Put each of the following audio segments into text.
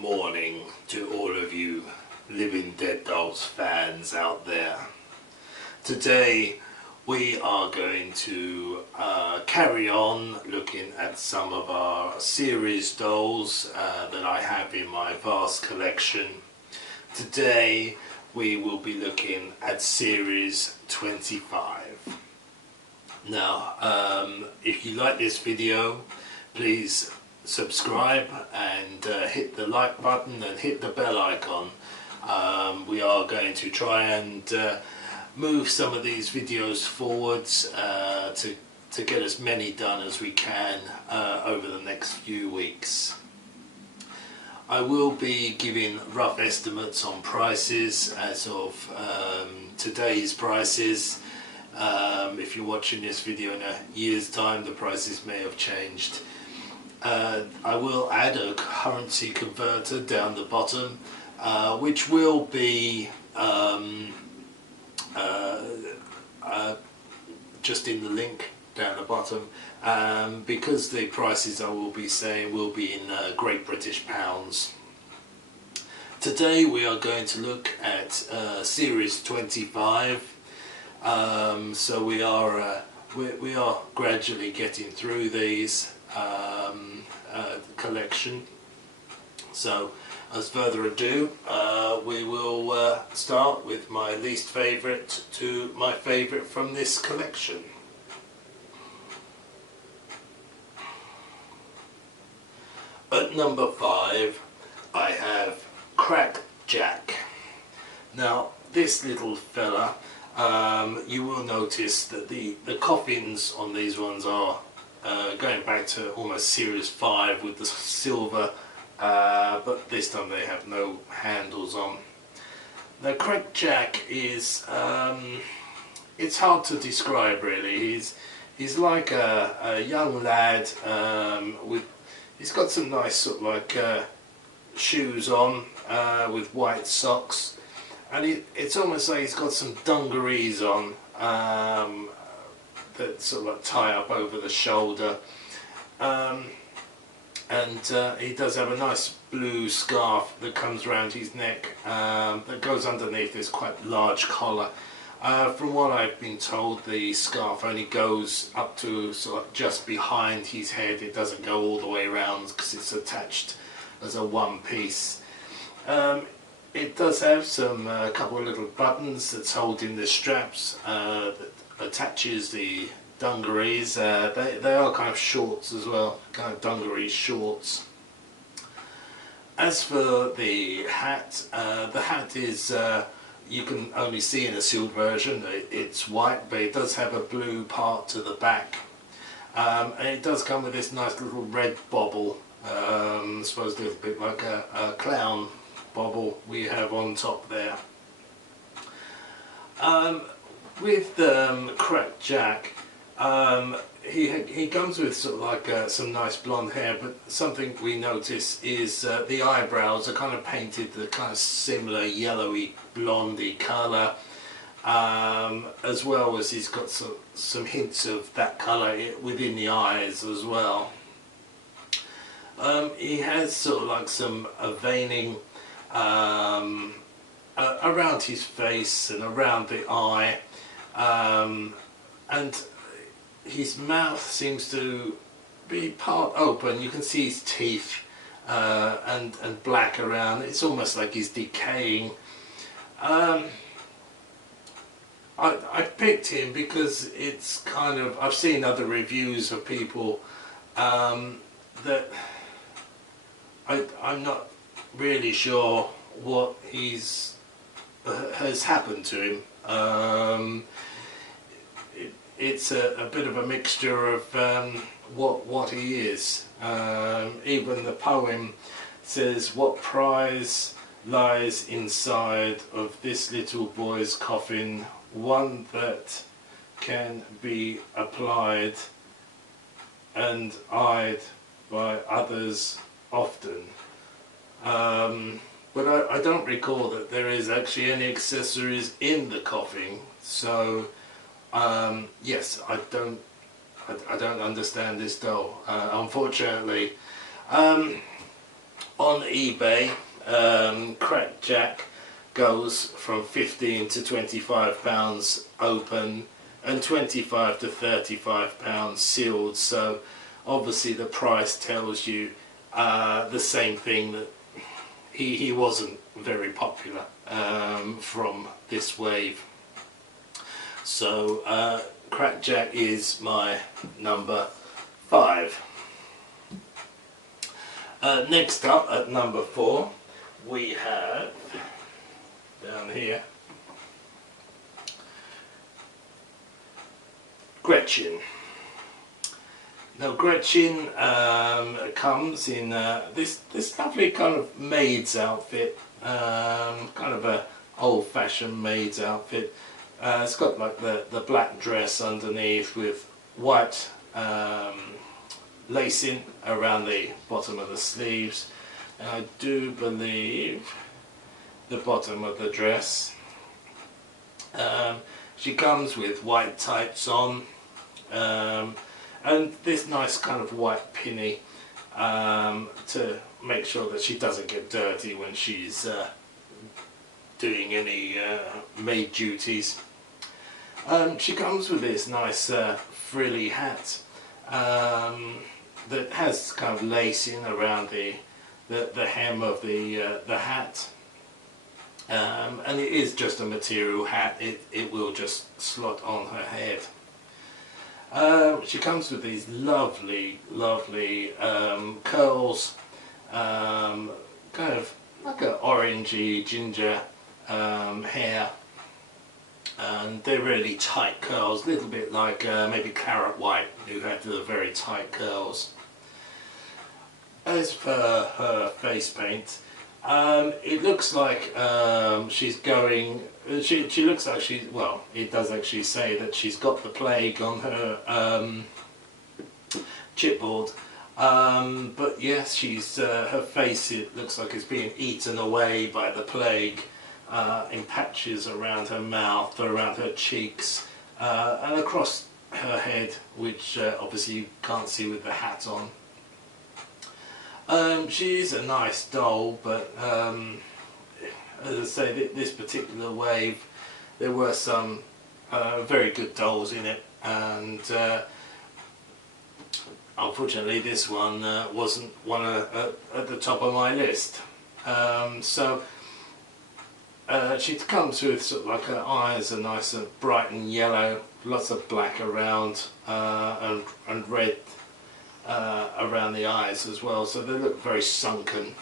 morning to all of you Living Dead Dolls fans out there. Today we are going to carry on looking at some of our series dolls that I have in my vast collection. Today we will be looking at series 25. Now if you like this video, please subscribe and hit the like button and hit the bell icon. We are going to try and move some of these videos forwards to get as many done as we can over the next few weeks. I will be giving rough estimates on prices as of today's prices. If you're watching this video in a year's time, the prices may have changed. I will add a currency converter down the bottom, which will be just in the link down the bottom, because the prices I will be saying will be in Great British pounds. Today we are going to look at series 25. So we are gradually getting through these collection. So as further ado, we will start with my least favourite to my favourite from this collection. At number 5 I have Crack Jack. Now this little fella, you will notice that the coffins on these ones are going back to almost series 5 with the silver, but this time they have no handles on. Now Crack Jack is, it's hard to describe really. He's like a young lad he's got some nice sort of like shoes on with white socks, and it's almost like he's got some dungarees on that sort of like tie up over the shoulder, and he does have a nice blue scarf that comes around his neck that goes underneath this quite large collar. From what I've been told, the scarf only goes up to sort of just behind his head. It doesn't go all the way around because it's attached as a one piece. It does have some couple of little buttons that's holding the straps that attaches the dungarees. They are kind of shorts as well, kind of dungaree shorts. As for the hat is you can only see in a sealed version. It's white, but it does have a blue part to the back, and it does come with this nice little red bobble. I suppose a little bit like a clown bobble we have on top there. With Crack Jack, he comes with sort of like some nice blonde hair, but something we notice is the eyebrows are kind of painted the kind of similar yellowy blondie colour, as well as he's got some hints of that colour within the eyes as well. He has sort of like some veining around his face and around the eye, and his mouth seems to be part open. You can see his teeth and black around. It's almost like he's decaying. I picked him because it's kind of, I've seen other reviews of people that I'm not really sure what has happened to him. It's a bit of a mixture of what he is. Even the poem says, "What prize lies inside of this little boy's coffin, one that can be applied and eyed by others often." But I don't recall that there is actually any accessories in the coffin, so yes, I don't understand this doll, unfortunately. On eBay, Crack Jack goes from 15 to 25 pounds open and 25 to 35 pounds sealed, so obviously the price tells you the same thing, that he wasn't very popular from this wave. So Crack Jack is my number 5. Next up at number 4 we have, down here, Gretchen. Now Gretchen comes in this lovely kind of maid's outfit, kind of a old-fashioned maid's outfit. It's got like the black dress underneath with white lacing around the bottom of the sleeves, and I do believe the bottom of the dress. She comes with white tights on, and this nice kind of white pinny to make sure that she doesn't get dirty when she's doing any maid duties. She comes with this nice frilly hat that has kind of lacing around the hem of the hat, and it is just a material hat. It will just slot on her head. She comes with these lovely curls, kind of like an orangey ginger hair, and they're really tight curls, a little bit like maybe Claret White, who had the very tight curls. As for her face paint, it looks like she's going, she looks like she's, well, it does actually say that she's got the plague on her chipboard, but yes, she's her face, it looks like it's being eaten away by the plague, in patches around her mouth, around her cheeks, and across her head, which obviously you can't see with the hat on. She is a nice doll, but as I say, this particular wave, there were some very good dolls in it, and unfortunately this one wasn't one at the top of my list. So she comes with sort of like her eyes are nice and bright and yellow, lots of black around, and red around the eyes as well, so they look very sunken.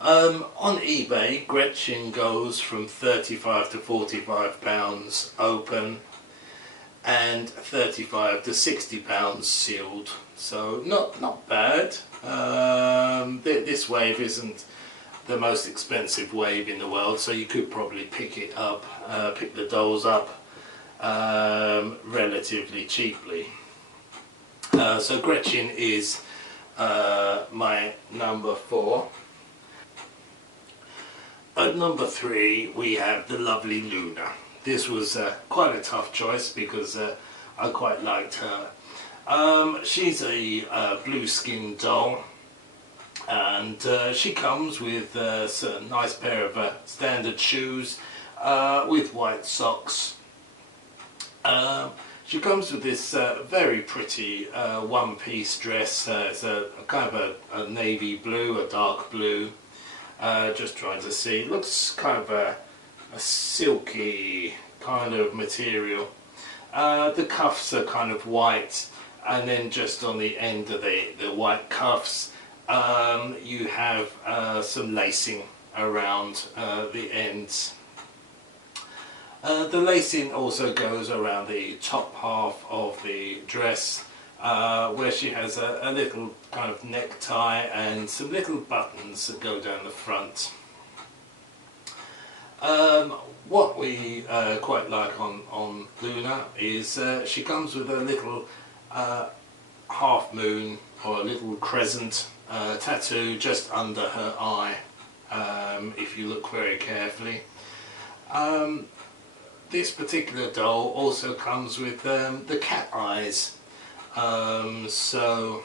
On eBay, Gretchen goes from 35 to 45 pounds open and 35 to 60 pounds sealed, so not bad. This wave isn't the most expensive wave in the world, so you could probably pick it up, pick the dolls up relatively cheaply. So Gretchen is my number 4. At number 3 we have the lovely Luna. This was quite a tough choice because I quite liked her. She's a blue skin doll, and she comes with a nice pair of standard shoes with white socks. She comes with this very pretty one-piece dress. It's a kind of a navy blue, a dark blue. Just trying to see. It looks kind of a silky kind of material. The cuffs are kind of white, and then just on the end of the white cuffs, you have some lacing around the ends. The lacing also goes around the top half of the dress, where she has a little kind of necktie and some little buttons that go down the front. What we quite like on Luna is she comes with a little half moon or a little crescent tattoo just under her eye, if you look very carefully. This particular doll also comes with the cat eyes, so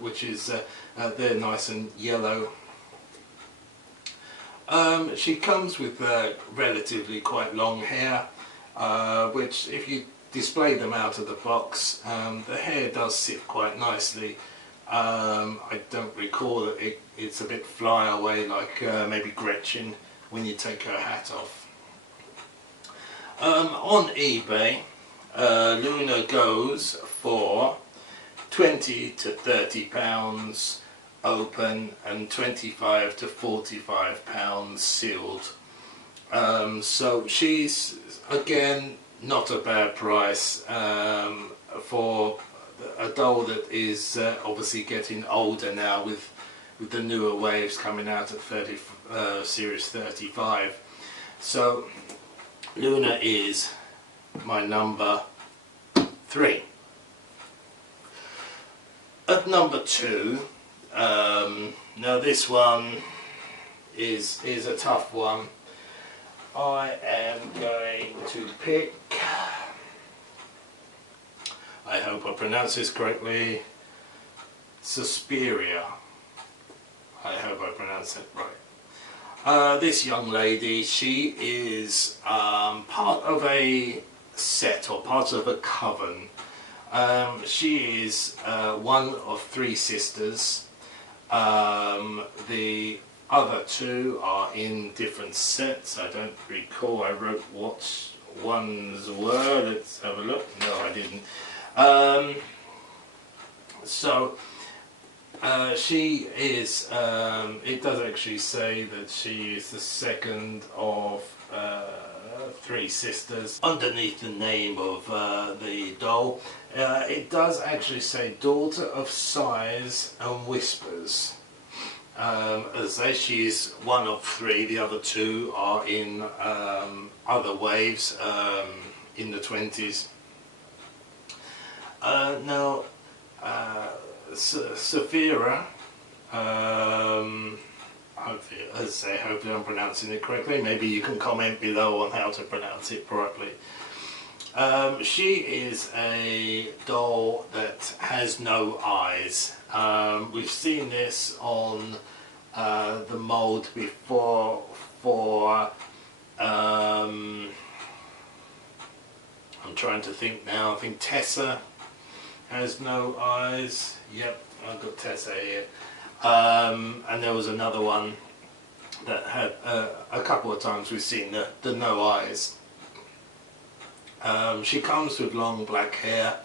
which is they're nice and yellow. She comes with relatively quite long hair, which if you display them out of the box, the hair does sit quite nicely. I don't recall that it's a bit fly away like maybe Gretchen when you take her hat off. On eBay, Luna goes for £20 to £30 open and £25 to £45 sealed. So she's again not a bad price for a doll that is obviously getting older now with the newer waves coming out at series 35. So Luna is my number 3. At number 2, now this one is a tough one. I am going to pick, I hope I pronounce this correctly, Suspiria. I hope I pronounced it right. This young lady, she is part of a set or part of a coven. She is one of 3 sisters. The other 2 are in different sets. I don't recall I wrote what ones were. Let's have a look. No, I didn't. She is, it does actually say that she is the second of 3 sisters underneath the name of the doll. It does actually say daughter of sighs and whispers. As I say, she is one of 3. The other 2 are in other waves in the 20s. Now Saphira, hopefully I'm pronouncing it correctly. Maybe you can comment below on how to pronounce it properly. She is a doll that has no eyes. We've seen this on the mould before for I'm trying to think now. I think Tessa has no eyes. Yep, I've got Tessa here. And there was another one that had a couple of times we've seen the no eyes. She comes with long black hair.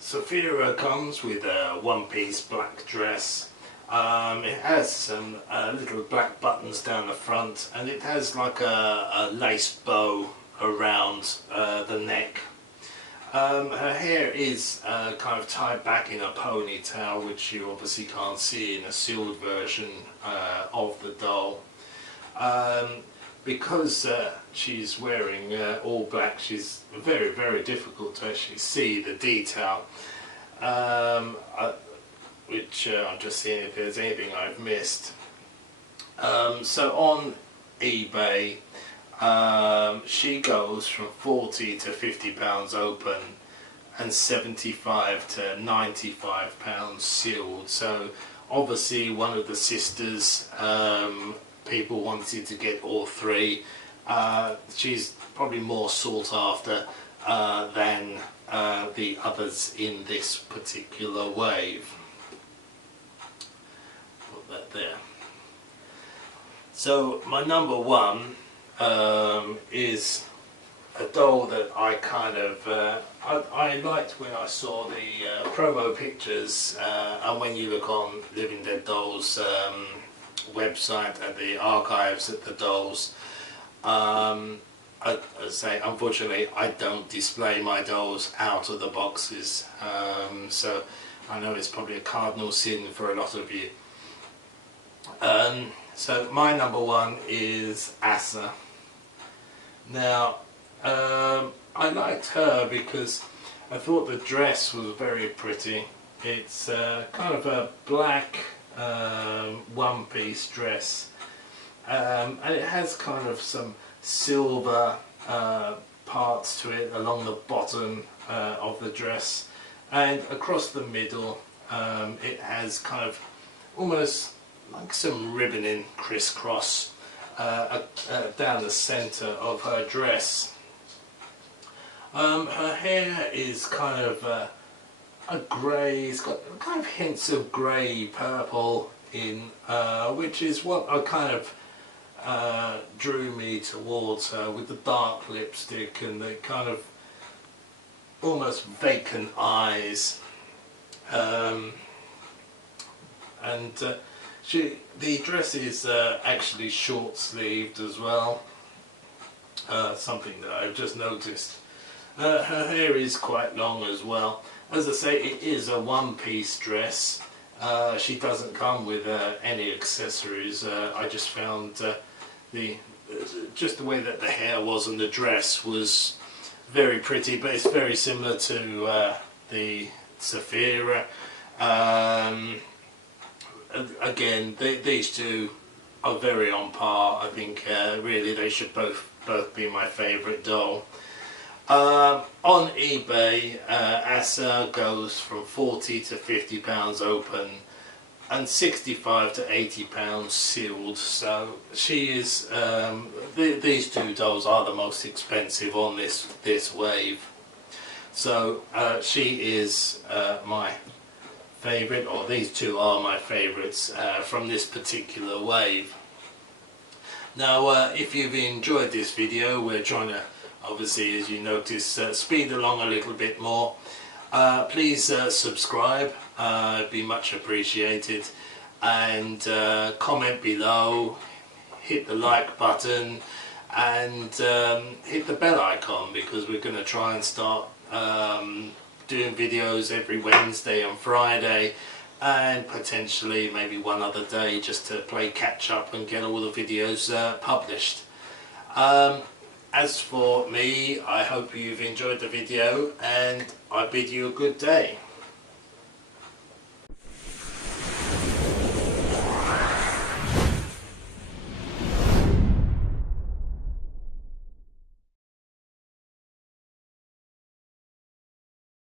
Saphira comes with a one-piece black dress. It has some little black buttons down the front, and it has like a lace bow around the neck. Her hair is kind of tied back in a ponytail, which you obviously can't see in a sealed version of the doll. Because she's wearing all black, she's very, very difficult to actually see the detail, which I'm just seeing if there's anything I've missed. So on eBay, she goes from £40 to £50 open and £75 to £95 sealed. So obviously one of the sisters, people wanted to get all 3. She's probably more sought after than the others in this particular wave. Put that there. So my number 1 is a doll that I kind of I liked when I saw the promo pictures, and when you look on Living Dead Dolls website at the archives at the dolls, I say unfortunately I don't display my dolls out of the boxes, so I know it's probably a cardinal sin for a lot of you. So my number 1 is Asa. Now I liked her because I thought the dress was very pretty. It's kind of a black one-piece dress, and it has kind of some silver parts to it along the bottom of the dress, and across the middle it has kind of almost like some ribboning crisscross down the centre of her dress. Her hair is kind of a grey, it's got kind of hints of grey purple in, which is what I kind of drew me towards her, with the dark lipstick and the kind of almost vacant eyes. The dress is actually short sleeved as well, something that I've just noticed. Her hair is quite long as well. As I say, it is a one-piece dress. She doesn't come with any accessories. I just found just the way that the hair was and the dress was very pretty, but it's very similar to the Saphira. Again, these two are very on par. I think really they should both be my favourite doll. On eBay, Asa goes from £40 to £50 open and £65 to £80 sealed. So she is. These two dolls are the most expensive on this wave. So she is my favourite, or these two are my favourites from this particular wave. Now, if you've enjoyed this video, we're trying to, obviously, as you notice, speed along a little bit more. Please subscribe, it'd be much appreciated, and comment below, hit the like button, and hit the bell icon, because we're going to try and start doing videos every Wednesday and Friday, and potentially maybe one other day, just to play catch up and get all the videos published. As for me, I hope you've enjoyed the video, and I bid you a good day.